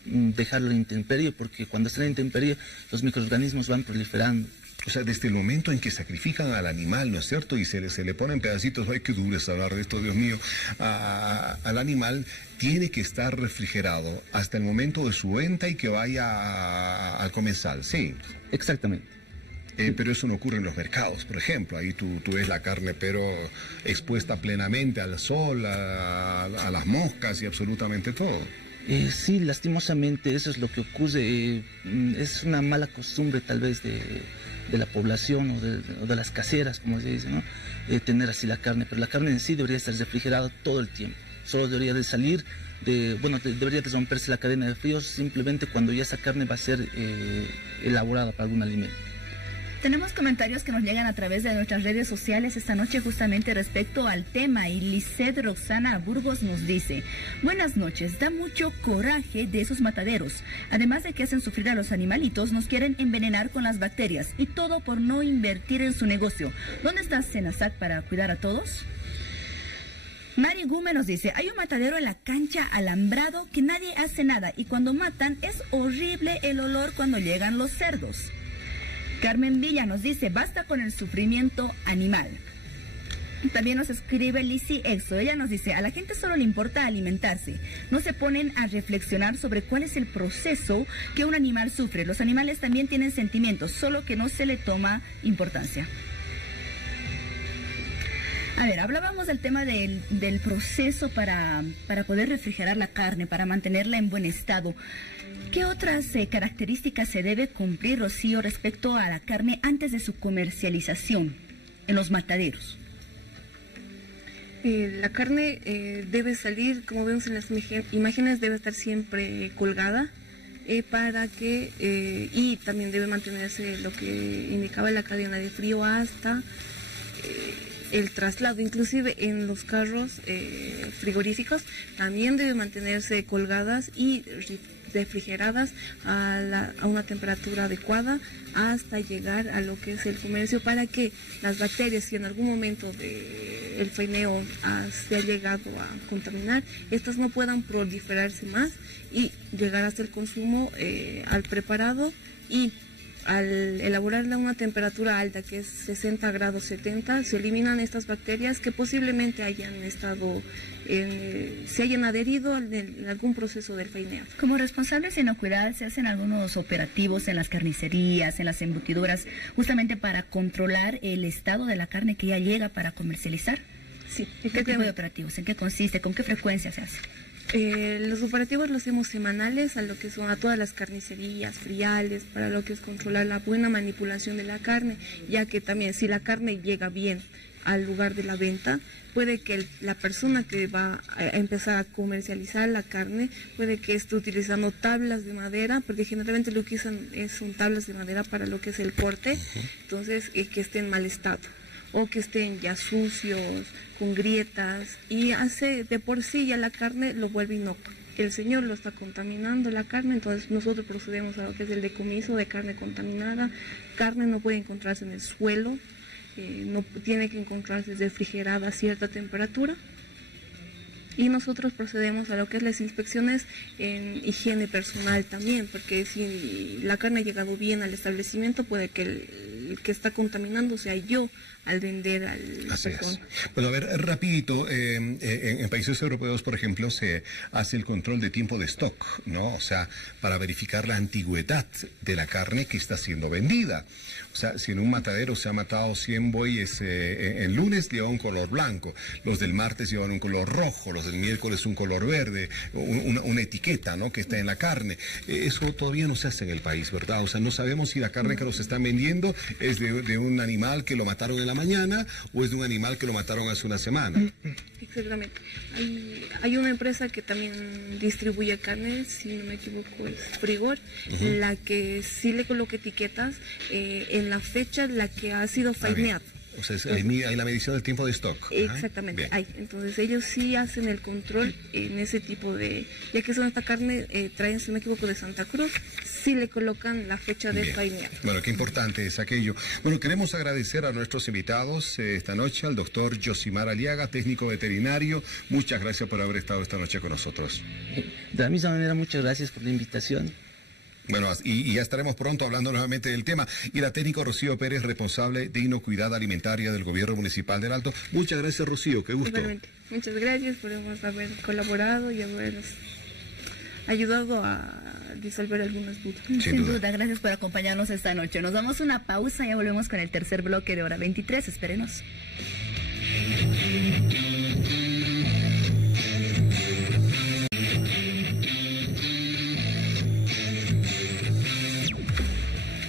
dejarla en intemperie, porque cuando está en intemperie los microorganismos van proliferando. O sea, desde el momento en que sacrifican al animal, ¿no es cierto? Y se le ponen pedacitos, ay, qué duro es hablar de esto, Dios mío, al animal tiene que estar refrigerado hasta el momento de su venta y que vaya al comensal, ¿sí? Exactamente. Pero eso no ocurre en los mercados, por ejemplo. Ahí tú ves la carne, pero expuesta plenamente al sol, a las moscas y absolutamente todo. Sí, lastimosamente eso es lo que ocurre. Es una mala costumbre tal vez de la población o de las caseras, como se dice, ¿no? Tener así la carne, pero la carne en sí debería estar refrigerada todo el tiempo. Solo debería de salir debería de romperse la cadena de frío simplemente cuando ya esa carne va a ser elaborada para algún alimento. Tenemos comentarios que nos llegan a través de nuestras redes sociales esta noche justamente respecto al tema, y Lisset Roxana Burgos nos dice: buenas noches, da mucho coraje de esos mataderos, además de que hacen sufrir a los animalitos, nos quieren envenenar con las bacterias, y todo por no invertir en su negocio. ¿Dónde está Senasac para cuidar a todos? Mari Gume nos dice: hay un matadero en la cancha alambrado que nadie hace nada, y cuando matan es horrible el olor cuando llegan los cerdos. Carmen Villa nos dice: basta con el sufrimiento animal. También nos escribe Lizzie Exo. Ella nos dice, a la gente solo le importa alimentarse. No se ponen a reflexionar sobre cuál es el proceso que un animal sufre. Los animales también tienen sentimientos, solo que no se le toma importancia. A ver, hablábamos del tema del proceso para poder refrigerar la carne, para mantenerla en buen estado. ¿Qué otras características se debe cumplir, Rocío, respecto a la carne antes de su comercialización en los mataderos? La carne debe salir, como vemos en las imágenes, debe estar siempre colgada para que, y también debe mantenerse lo que indicaba la cadena de frío hasta el traslado. Inclusive en los carros frigoríficos también debe mantenerse colgadas y refrigeradas a una temperatura adecuada hasta llegar a lo que es el comercio, para que las bacterias, si en algún momento el faeneo se ha llegado a contaminar, estas no puedan proliferarse más y llegar hasta el consumo al preparado. Y al elaborarla a una temperatura alta, que es 60 grados 70, se eliminan estas bacterias que posiblemente hayan estado, se hayan adherido en algún proceso del faeneo. Como responsables de inocuidad, ¿se hacen algunos operativos en las carnicerías, en las embutiduras, justamente para controlar el estado de la carne que ya llega para comercializar? Sí. ¿Qué tipo de operativos? ¿En qué consiste? ¿Con qué frecuencia se hace? Los operativos los hacemos semanales a lo que son a todas las carnicerías, friales, para lo que es controlar la buena manipulación de la carne, ya que también si la carne llega bien al lugar de la venta, puede que la persona que va a empezar a comercializar la carne, puede que esté utilizando tablas de madera, porque generalmente lo que usan son tablas de madera para lo que es el corte, entonces que esté en mal estado, o que estén ya sucios, con grietas, y hace de por sí ya la carne lo vuelve inocua. El señor lo está contaminando la carne, entonces nosotros procedemos a lo que es el decomiso de carne contaminada. Carne no puede encontrarse en el suelo, no tiene que encontrarse refrigerada a cierta temperatura. Y nosotros procedemos a lo que es las inspecciones en higiene personal también, porque si la carne ha llegado bien al establecimiento, puede que el que está contaminando sea yo al vender a la persona. Bueno, a ver, rapidito, en países europeos, por ejemplo, se hace el control de tiempo de stock, ¿no? O sea, para verificar la antigüedad de la carne que está siendo vendida. O sea, si en un matadero se ha matado 100 bueyes el lunes, lleva un color blanco, los del martes llevan un color rojo, los del miércoles un color verde, una etiqueta, ¿no?, que está en la carne. Eso todavía no se hace en el país, ¿verdad? O sea, no sabemos si la carne que nos están vendiendo es de un animal que lo mataron en la mañana o es de un animal que lo mataron hace una semana. Exactamente. Hay una empresa que también distribuye carne, si no me equivoco es Frigor, la que sí le coloca etiquetas en la fecha la que ha sido faineado. O sea, hay la medición del tiempo de stock. Exactamente, hay. Entonces ellos sí hacen el control en ese tipo de... Ya que son esta carne, traen, si no me equivoco, de Santa Cruz, sí le colocan la fecha de faineado. Bueno, qué importante es aquello. Bueno, queremos agradecer a nuestros invitados esta noche, al doctor Yosimar Aliaga, técnico veterinario. Muchas gracias por haber estado esta noche con nosotros. De la misma manera, muchas gracias por la invitación. Bueno, y ya estaremos pronto hablando nuevamente del tema. Y la técnico Rocío Pérez, responsable de inocuidad alimentaria del Gobierno Municipal del Alto. Muchas gracias, Rocío, qué gusto. Igualmente. Muchas gracias por haber colaborado y habernos ayudado a disolver algunas dudas. Sin duda, gracias por acompañarnos esta noche. Nos damos una pausa y ya volvemos con el tercer bloque de Hora 23. Espérenos.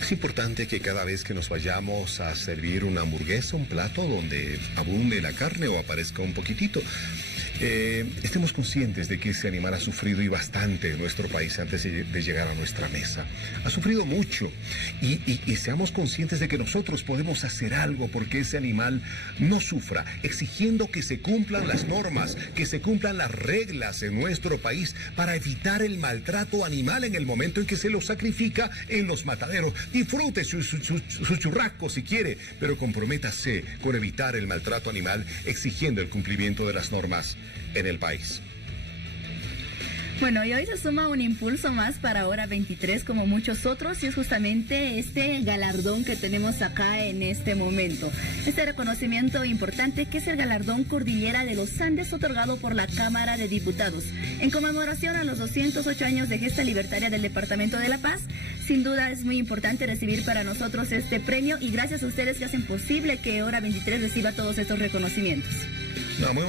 Es importante que cada vez que nos vayamos a servir una hamburguesa, un plato donde abunde la carne o aparezca un poquitito, estemos conscientes de que ese animal ha sufrido y bastante en nuestro país antes de llegar a nuestra mesa. Ha sufrido mucho y seamos conscientes de que nosotros podemos hacer algo porque ese animal no sufra, exigiendo que se cumplan las normas, que se cumplan las reglas en nuestro país para evitar el maltrato animal en el momento en que se lo sacrifica en los mataderos. Disfrute su churrasco si quiere, pero comprométase con evitar el maltrato animal exigiendo el cumplimiento de las normas en el país. Bueno, y hoy se suma un impulso más para Hora 23 como muchos otros, y es justamente este galardón que tenemos acá en este momento. Este reconocimiento importante, que es el galardón Cordillera de los Andes, otorgado por la Cámara de Diputados en conmemoración a los 208 años de gesta libertaria del Departamento de La Paz. Sin duda es muy importante recibir para nosotros este premio, y gracias a ustedes que hacen posible que Hora 23 reciba todos estos reconocimientos. No, muy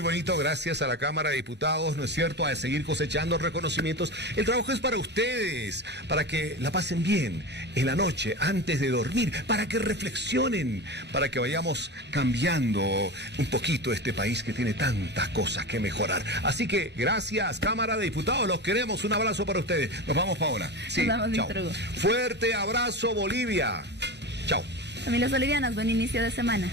bonito, gracias a la Cámara de Diputados, ¿no es cierto?, a seguir cosechando reconocimientos. El trabajo es para ustedes, para que la pasen bien en la noche, antes de dormir, para que reflexionen, para que vayamos cambiando un poquito este país que tiene tantas cosas que mejorar. Así que gracias, Cámara de Diputados, los queremos, un abrazo para ustedes. Nos vamos para ahora. Sí, nos vamos, chao. Víctor Hugo. Fuerte abrazo, Bolivia. Chao. Familias bolivianas, buen inicio de semana.